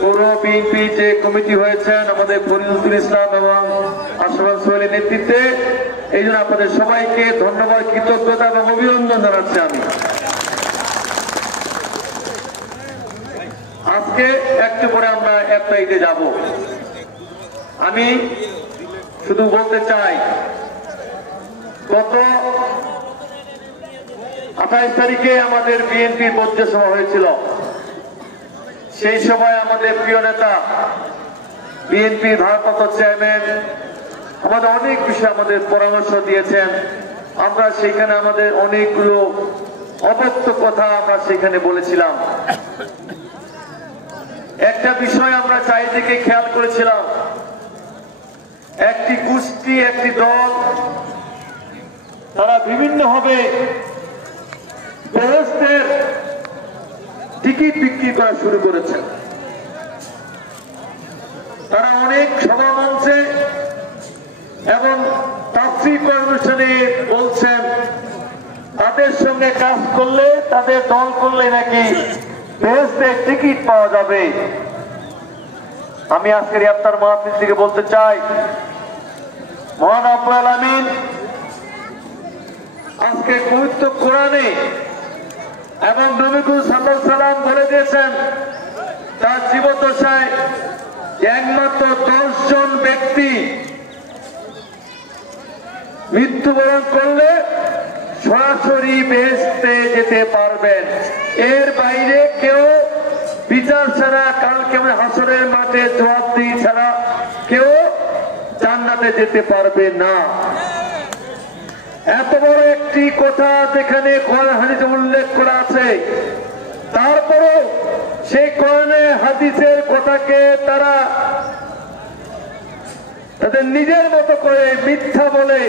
পৌর বিএনপি যে কমিটি হয়েছেন আমাদের ফরিদুল ইসলাম এবং আশরাফ সোহেলের নেতৃত্বে, এই জন্য আপনাদের সবাইকে ধন্যবাদ, কৃতজ্ঞতা এবং অভিনন্দন জানাচ্ছি। আমি আজকে একটু পরে আমরা এফআইতে যাব। আমি শুধু বলতে চাই, গত 28 তারিখে আমাদের বিএনপির পর্যায় সভা হয়েছিল। সেই সময় আমাদের প্রিয় নেতা বিএনপির ভারপ্রাপ্ত চেয়ারম্যান আমাদের অনেক বিষয়ে আমাদের পরামর্শ দিয়েছেন। আমরা সেখানে আমাদের অনেকগুলো অব্যক্ত কথা আমরা সেখানে বলেছিলাম। একটা বিষয় আমরা চারিদিকে খেয়াল করেছিলাম, একটি গোষ্ঠী, একটি দল, তারা বিভিন্নভাবে বেহেশতের টিকিট বিক্রি করা শুরু করেছে। তারা অনেক সভা মঞ্চে এবং তাফসীর অনুষ্ঠানে বলছেন তাদের সঙ্গে কাজ করলে, তাদের দল করলে নাকি বেহেশতের টিকিট পাওয়া যাবে। আমি আজকের ইফতার মাহফিল থেকে বলতে চাই, মহান রব্বুল আলামিন আজকে পবিত্র কোরআনে এবং নবী করিম সাল্লাল্লাহু আলাইহি সাল্লাম বলে দিয়েছেন, তার জীবদ্দশায় একমাত্র 10 জন ব্যক্তি মৃত্যুবরণ করলে সরাসরি বেহেশতে যেতে পারবেন। এর বাইরে কেউ বিচার ছাড়া, কালকে হাসরের মাঠে জবাবদিহি ছাড়া কেউ জান্নাতে যেতে পারবে না। এত বড় একটি কথা যেখানে কোরআন হাদিসে উল্লেখ করা আছে, তারপরও সেই কোরআনে হাদিসের কথাকে তারা তাদের নিজের মতো করে মিথ্যা বলে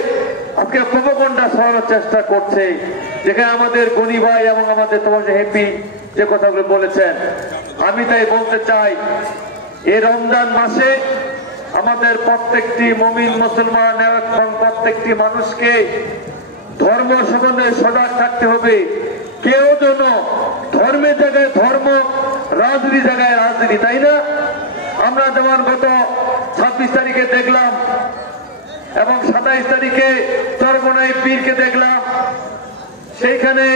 আজকে প্রোপাগান্ডা ছড়ানোর চেষ্টা করছে। যেখানে আমাদের গনি ভাই এবং আমাদের তোমার হেপি যে কথাগুলো বলেছেন, আমি তাই বলতে চাই, এই রমজান মাসে আমাদের প্রত্যেকটি মুমিন মুসলমান এবং প্রত্যেকটি মানুষকে ধর্ম সম্বন্ধে সজাগ থাকতে হবে। কেউ যেন ধর্মের জায়গায় ধর্ম, রাজনীতি জায়গায় রাজনীতি, তাই না? আমরা যেমন গত 26 তারিখে দেখলাম এবং 27 তারিখে চরমনাই পীরকে দেখলাম, সেইখানে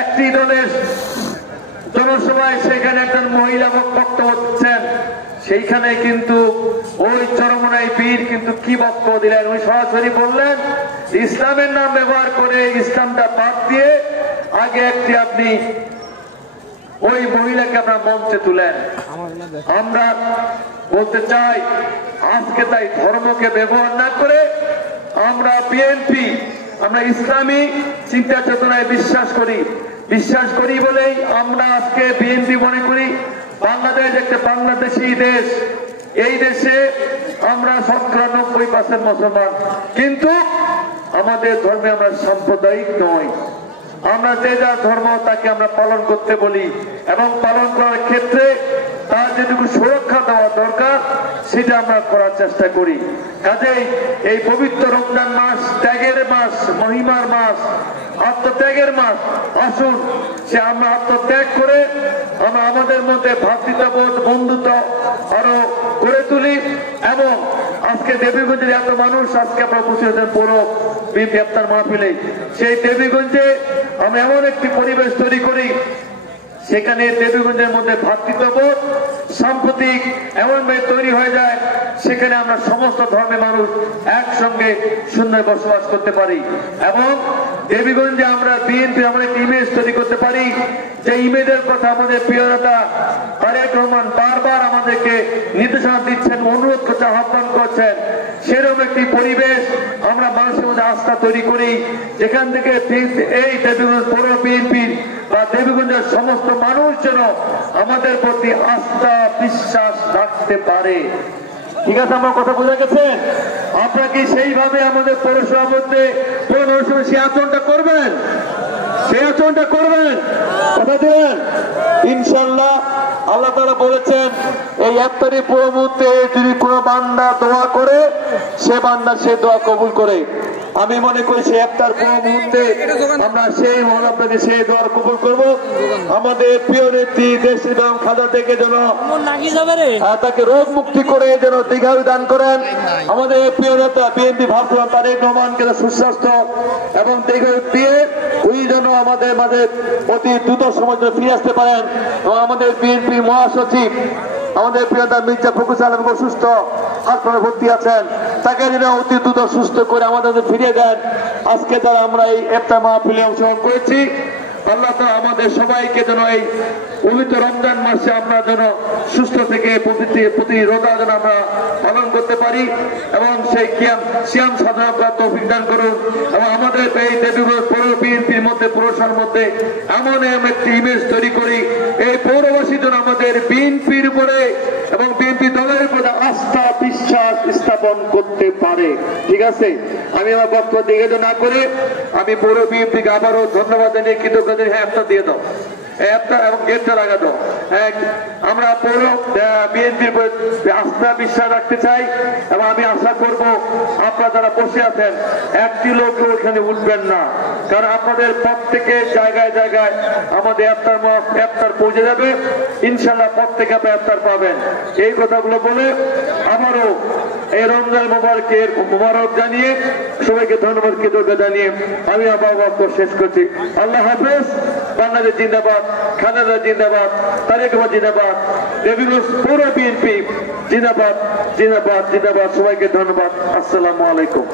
একটি দলের জনসভায় সেখানে একজন মহিলা বক্তব্য দিচ্ছেন, সেইখানে কিন্তু ওই চরমনাই পীর কিন্তু কি বক্তব্য দিলেন, ওই সরাসরি বললেন ইসলামের নাম ব্যবহার করে ইসলামটা বাদ দিয়ে আগে একটি আপনি ওই মহিলাকে আপনার মঞ্চে তুলেন। আমরা বলতে চাই, আজকে তাই ধর্মকে ব্যবহার না করে আমরা বিএনপি, আমরা ইসলামী চিন্তা চেতনায় বিশ্বাস করি বলেই আমরা আজকে বিএনপি মনে করি বাংলাদেশ একটা বাংলাদেশী দেশ। এই দেশে আমরা 90% মুসলমান, কিন্তু আমাদের ধর্মে আমরা সাম্প্রদায়িক নই। আমরা যে যার ধর্ম তাকে আমরা পালন করতে বলি এবং পালন করার ক্ষেত্রে তার যেটুকু সুরক্ষা দেওয়া দরকার সেটা আমরা করার চেষ্টা করি। কাজেই এই পবিত্র রমজান মাস, ত্যাগের মাস, মহিমার মাস, আত্মত্যাগের মাস, আসুন সে আমরা আত্মত্যাগ করে আমরা আমাদের মধ্যে ভ্রাতৃত্ববোধ, বন্ধুত্ব আরো গড়ে তুলি। এবং আজকে দেবীগঞ্জের এত মানুষ আজকে আমরা বসে আছেন পৌর বিএনপি ইফতার মাহফিলে, সেই দেবীগঞ্জে আমরা এমন একটি পরিবেশ তৈরি করি সেখানে দেবীগঞ্জের মধ্যে ভ্রাতৃত্ববোধ সাম্প্রতিক এমনভাবে তৈরি হয়ে যায়, সেখানে আমরা সমস্ত ধর্মের মানুষ একসঙ্গে সুন্দর বসবাস করতে পারি। এবং দেবীগঞ্জে আমরা বিএনপি আমরা একটি ইমেজ তৈরি করতে পারি, যে ইমেজের কথা আমাদের প্রিয় নেতা তারেক রহমান বারবার আমাদেরকে নির্দেশনা দিচ্ছেন, অনুরোধ করতে আহ্বান করছেন। সেরকম একটি পরিবেশ আমরা মানুষের মধ্যে আস্থা তৈরি করি, যেখান থেকে এই দেবীগঞ্জ পৌর বিএনপির বা দেবীগঞ্জের সমস্ত মানুষ যেন আমাদের প্রতি আস্থা বিশ্বাস রাখতে পারে। ঠিক আছে, আমার কথা বোঝা গেছে? আপনারা কি সেইভাবে আমাদের পৌরসভার মধ্যে সেই আচরণটা করবেন? সেই আচরণটা করবেন, কথা দিলেন ইনশাল্লাহ। আল্লাহ তাআলা বলেছেন এই ইফতারি পুরো মুহূর্তে যদি কোনো বান্দা দোয়া করে, সে বান্দা সে দোয়া কবুল করে। আমি মনে করি সে একটার কোন মুহূর্তে আমরা সেই মহানব্বী সেই দোয়ার কবুল করব। আমাদের প্রিয় নেত্রী দেশ এবং খাজা থেকে যেন তাকে রোগ মুক্তি করে যেন দীর্ঘায়ু দান করেন। আমাদের প্রিয় নেতা বিএনপি ভাবছিলাম তারেক রহমানকে সুস্বাস্থ্য এবং দীর্ঘায়ু দিয়ে উনি যেন আমাদের মাঝে অতি দ্রুত সময় ফিরে আসতে পারেন। এবং আমাদের বিএনপি মহাসচিব আমাদের প্রিয় নেতা মির্জা ফখরুল আলম অসুস্থ, হাসপাতালে ভর্তি আছেন, তাকে যেন অতি দ্রুত সুস্থ করে আমাদের ফিরিয়ে দেন। আজকে যারা আমরা এই ইফতার মাহফিলে অংশগ্রহণ করেছি, আল্লাহ তাআলা আমাদের সবাইকে যেন এই পবিত্র রমজান মাসে আমরা যেন সুস্থ থেকে প্রতি রোজা যেন আমরা পালন করতে পারি এবং সেই সিয়াম সাধনা করার তৌফিক দান করুন। এবং আমাদের এই দেবীগঞ্জ পৌর বিএনপির মধ্যে পৌরসভার মধ্যে এমন একটি ইমেজ তৈরি করি, এই পৌরবাসী যেন আমাদের বিএনপির উপরে এবং বিএনপি দলের উপরে আস্থা বিশ্বাস স্থাপন করতে পারে। ঠিক আছে, আমি আমার বক্তব্য দিকে না করে আমি পৌর বিএনপিকে আবারও ধন্যবাদ জানিয়ে কৃতজ্ঞতা হ্যাঁ একটা দিয়ে দাও, এবং গেটটা লাগা দাও। আমরা পৌর বিএনপির আস্থা বিশ্বাস রাখতে চাই এবং আমি আশা করব আপনারা যারা বসে আছেন একটি লোক ওখানে উঠবেন না, কারণ আপনাদের প্রত্যেকে জায়গায় জায়গায় আমাদের ইফতার পৌঁছে যাবে। ইনশাল্লাহ প্রত্যেকে আপনি ইফতার পাবেন। এই কথাগুলো বলে আমারও এই রমজান মোবারক জানিয়ে সবাইকে ধন্যবাদ কৃতজ্ঞতা জানিয়ে আমি আমার বক্তব্য শেষ করছি। আল্লাহ হাফেজ। বাংলাদেশ জিন্দাবাদ, খালেদা জিন্দাবাদ, তারেক রহমান জিন্দাবাদ, দেবীগঞ্জ পৌর বিএনপি জিন্দাবাদ জিন্দাবাদ জিন্দাবাদ। সবাইকে ধন্যবাদ। আসসালামু আলাইকুম।